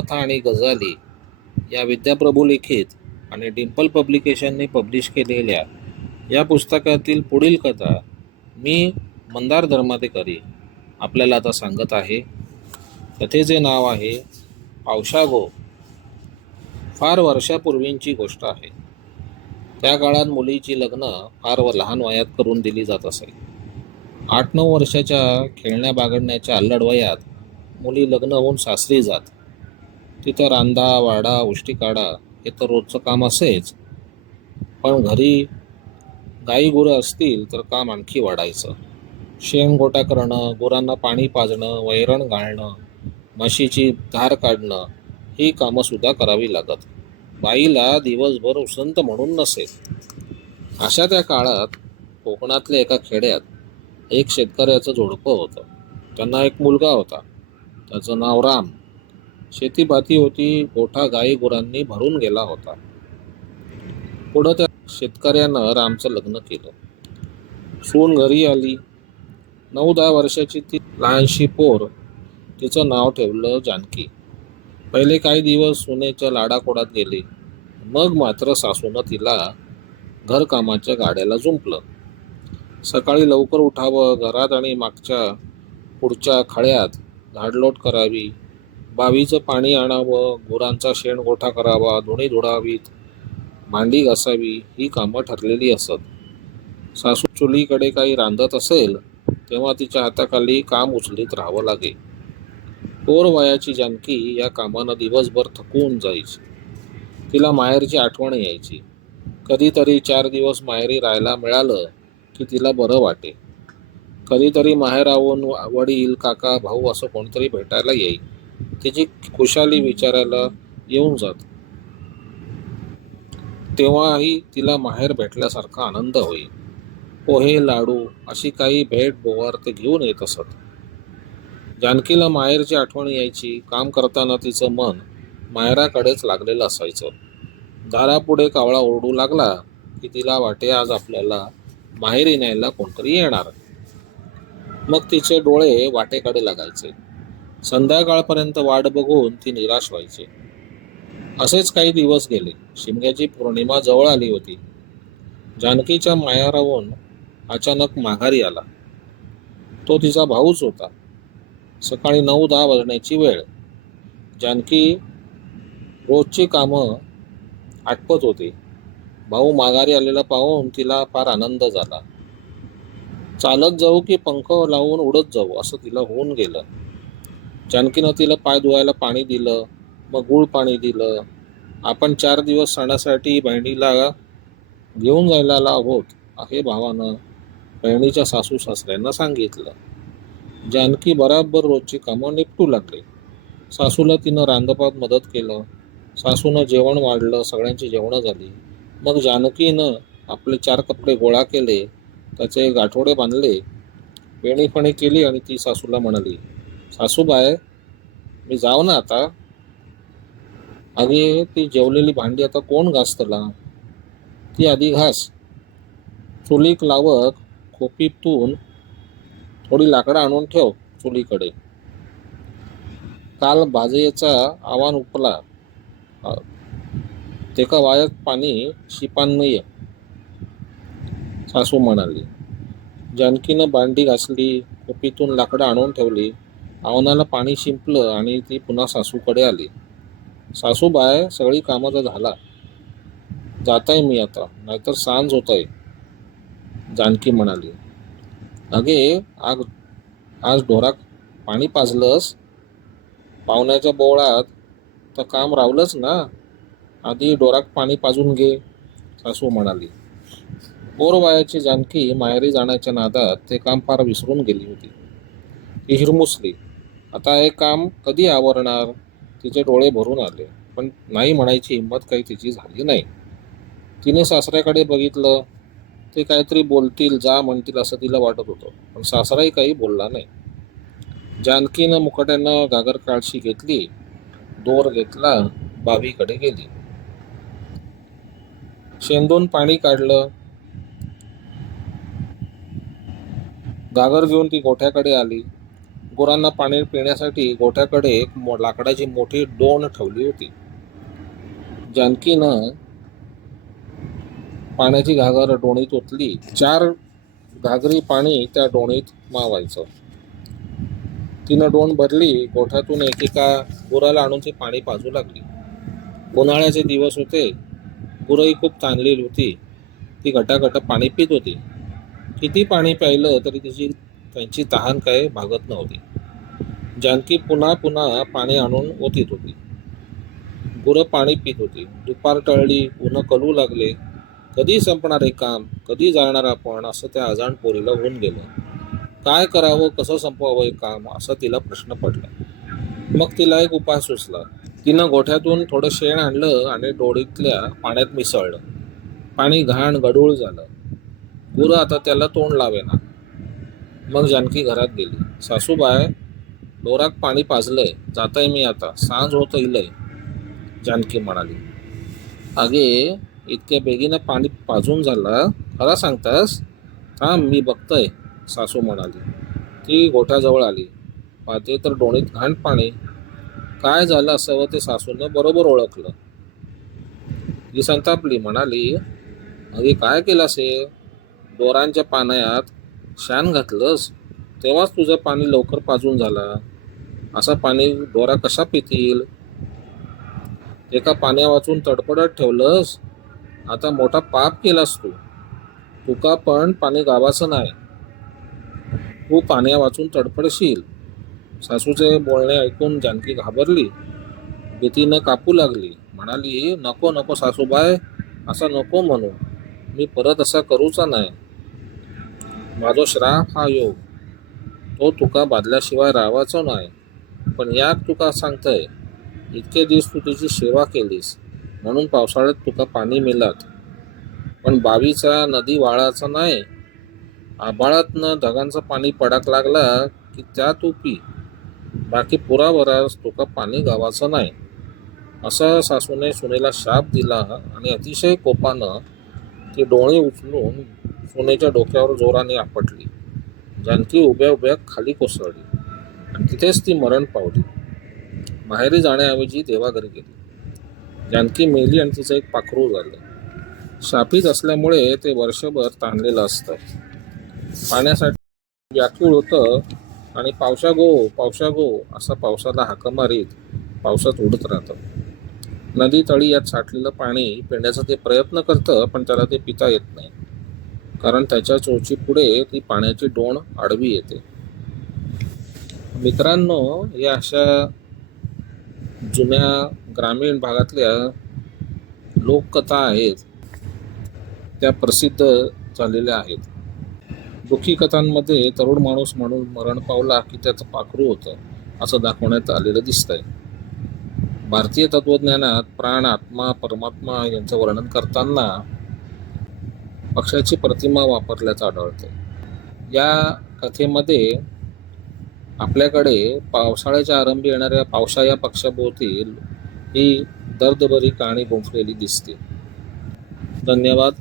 कथा आणि गझाली या विद्याप्रभू लिखित आणि डिम्पल पब्लिकेशनने पब्लिश केलेल्या या पुस्तकातील पुढील कथा मी मंदार धर्माधिकारी आपल्याला आता सांगत आहे. कथेचे नाव आहे पावसागो फार वर्षापूर्वींची गोष्ट आहे. त्या काळात मुलीची लग्न फार व लहान वयात करून दिली जात असे. आठ नऊ वर्षाच्या खेळण्या बागडण्याच्या अल्लड वयात मुली लग्न होऊन सासरी जात. तिथं रांदा वाडा उष्टी काढा हे तर रोजचं काम असेच. पण घरी गाई गुरं असतील तर काम आणखी वाढायचं. शेण गोटा करणं गुरांना पाणी पाजणं वैरण घालणं म्हशीची धार काढणं ही कामंसुद्धा करावी लागत. बाईला दिवसभर उसंत म्हणून नसेल अशा त्या काळात कोकणातल्या एका खेड्यात एक शेतकऱ्याचं जोडपं होतं. त्यांना एक मुलगा होता. त्याचं नाव राम. शेतीभाती होती गोठा गाई गुरांनी भरून गेला होता. पुढं त्या शेतकऱ्यानं रामचं लग्न केलं. सून घरी आली. नऊ दहा वर्षाची ती लहानशी पोर तिचं नाव ठेवलं जानकी. पहिले काही दिवस सुनेच्या लाडाकोडात गेले. मग मात्र सासूनं तिला घरकामाच्या गाड्याला जुंपलं. सकाळी लवकर उठावं घरात आणि मागच्या पुढच्या खळ्यात झाडलोट करावी बावीचं पाणी आणावं गुरांचा शेण गोठा करावा धुणी धुडावीत भांडी घासावी ही कामं ठरलेली असत. सासू चुलीकडे काही रांधत असेल तेव्हा तिच्या हाताखाली काम उचलीत राहावं लागे. पोर वयाची जानकी या कामानं दिवसभर थकून जायची. तिला माहेरची आठवण यायची. कधीतरी चार दिवस माहेरी राहायला मिळालं की तिला बरं वाटे. कधीतरी माहेराहून वडील काका भाऊ असं कोणतरी भेटायला येईल. तिची खुशाली विचारायला येऊन जात. तेव्हाही तिला माहेर भेटल्यासारखा आनंद होई पोहे लाडू अशी काही भेट बोवार ते घेऊन येत असत. जानकीला माहेरची आठवण यायची. काम करताना तिचं मन माहेराकडेच लागलेलं असायचं. दारापुढे कावळा ओरडू लागला की तिला वाटे आज आपल्याला माहेरी न्यायला कोणतरी येणार. मग तिचे डोळे वाटेकडे लागायचे. संध्याकाळपर्यंत वाट बघून ती निराश व्हायची. असेच काही दिवस गेले. शिमग्याची पौर्णिमा जवळ आली होती. जानकीच्या मायारावून अचानक माघारी आला. तो तिचा भाऊच होता. सकाळी नऊ दहा वाजण्याची वेळ. जानकी रोजची कामं आटपत होती. भाऊ माघारी आलेला पाहून तिला फार आनंद झाला. चालत जाऊ की पंख लावून उडत जाऊ असं तिला होऊन गेलं. जानकीनं तिला पाय धुवायला पाणी दिलं मग गुळ पाणी दिलं. आपण चार दिवस सणासाठी बहिणीला घेऊन जायला आहोत हे भावानं. बहिणीच्या सासू सासऱ्यांना सांगितलं. जानकी बराबर रोजची कामं निपटू लागली. सासूला तिनं रांधपात मदत केलं. सासूनं जेवण वाढलं सगळ्यांची जेवणं झाली. मग जानकीनं आपले चार कपडे गोळा केले त्याचे गाठोडे बांधले. वेणीफणी केली आणि ती सासूला म्हणाली सासूबाय मी जाऊ ना आता. अरे ती जेवलेली भांडी आता कोण घासतला? ती आधी घास. चुलीक लावत खोपीतून थोडी लाकडं आणून ठेव चुलीकडे. काल भाजयेचा आव्हान उपला. तेका वायात पाणी शिपान नाही सासू म्हणाली जानकीनं भांडी घासली खोपीतून लाकडं आणून ठेवली. आवनाला पाणी शिंपलं आणि ती पुन्हा सासूकडे आली. सासूबाय सगळी कामं तर झाला. आहे मी आता नाहीतर सांज होत आहे जानकी म्हणाली. अगे आग आज ढोराक पाणी पाजलंस? पाहुण्याच्या बोवळात तर काम रावलंच ना? आधी डोराक पाणी पाजून घे सासू म्हणाली. पोरवायाची जानकी माहेरी जाण्याच्या नादात ते काम फार विसरून गेली होती. ती हिरमुसली. आता हे काम कधी आवरणार? तिचे डोळे भरून आले. पण नाही म्हणायची हिंमत काही तिची झाली नाही. तिने सासऱ्याकडे बघितलं. ते काहीतरी बोलतील जा म्हणतील असं तिला वाटत होतं. पण सासराही काही बोलला नाही. जानकीनं मुकट्यानं गागर काळशी घेतली. दोर घेतला. बावीकडे गेली. शेंदून पाणी काढलं. गागर घेऊन ती गोठ्याकडे आली. गुरांना पाणी पिण्यासाठी गोठ्याकडे एक लाकडाची मोठी डोण ठेवली होती. जानकीनं पाण्याची घागर डोणीत ओतली. चार घागरी पाणी त्या डोणीत मावायचं. तिनं डोण भरली गोठ्यातून एकेका गुराला आणून ती पाणी पाजू लागली. उन्हाळ्याचे दिवस होते. गुरंही खूप ताणलेली होती. ती घटाघट पाणी पित होती. किती पाणी प्यायलं तरी तिची त्यांची तहान काय भागत नव्हती. जानकी पुन्हा पुन्हा पाणी आणून ओतीत होती. गुरं पाणी पित होती. दुपार टळली ऊन कलू लागले. कधी संपणार हे काम? कधी जाणार आपण? असं त्या अजाण पोरीला होऊन गेलं. काय करावं? कसं संपवावं हे काम? असा तिला प्रश्न पडला. मग तिला एक उपाय सुचला. तिनं गोठ्यातून थोडं शेण आणलं आणि डोळीतल्या पाण्यात मिसळलं. पाणी घाण गडूळ झालं. गुरं आता त्याला तोंड लावेना. मग जानकी घरात गेली. सासूबाय डोराक पाणी पाजलंय जाताय मी आता. सांज होत इलय जानकी म्हणाली. अगे इतक्या बेगीनं पाणी पाजून झाला खरा सांगतास? थांब मी बघतोय सासू म्हणाली. ती गोठ्याजवळ आली. पाहते तर डोणीत घाण पाणी. काय झालं असावं ते सासूनं बरोबर ओळखलं. ही संतापली म्हणाली अगे काय केलं असे दोरांच्या पाण्यात शान घातलंस? तेव्हाच तुझं पाणी लवकर पाजून झाला. असा पाणी दोरा कशा पितील? एका पाण्या वाचून तडपडत ठेवलंस? आता मोठा पाप केलास तू. तुका पण पाणी गावाचं नाही. तू पाण्या वाचून तडफडशील. सासूचे बोलणे ऐकून जानकी घाबरली. भीतीनं कापू लागली. म्हणाली नको नको सासूबाय असं नको म्हणू. मी परत असा करूचा नाही. माझा श्राप हा योग. तो तुका बादल्याशिवाय राहावाचो नाही. पण याक तुका सांगतय इतके दिवस तू तिची सेवा केलीस म्हणून पावसाळ्यात तुका पाणी मिळत. पण बावीचा नदी वाळाचा नाही. आभाळातनं ढगांचं पाणी पडाक लागला की त्या तू पी बाकी पुरावरास तुका पाणी गावाचं नाही. असं सासूने सुनेला शाप दिला आणि अतिशय कोपानं ती डोळे उचलून सुनेच्या डोक्यावर जोराने आपटली. जानकी उभ्या उभ्या खाली कोसळली. आणि तिथेच ती मरण पावली. माहेरी जाण्याऐवजी देवाघरी गेली. जानकी मेली आणि तिचं एक पाखरू झालं शापित असल्यामुळे ते वर्षभर ताणलेलं असतं. पाण्यासाठी व्याकुळ होतं आणि पावसा गो पावसा गो असा पावसाला हाक मारीत पावसात उडत राहतं. नदी तळी यात साठलेलं पाणी पिण्याचा ते प्रयत्न करतं पण त्याला ते पिता येत नाही. कारण त्याच्या चोची पुढे ती पाण्याची डोण आडवी येते. मित्रांनो या अशा जुन्या ग्रामीण भागातल्या लोककथा आहेत. त्या प्रसिद्ध झालेल्या आहेत. दुःखी कथांमध्ये तरुण माणूस म्हणून मरण पावला की त्याचं पाखरू होतं असं दाखवण्यात आलेलं दिसतंय. भारतीय तत्वज्ञानात प्राण आत्मा परमात्मा यांचं वर्णन करताना पक्षाची प्रतिमा वापरल्याचं आढळते. या कथेमध्ये आपल्याकडे पावसाळ्याच्या आरंभी येणाऱ्या पावसा या पक्षाभोवती ही दर्दभरी कहाणी गुंफलेली दिसते. धन्यवाद.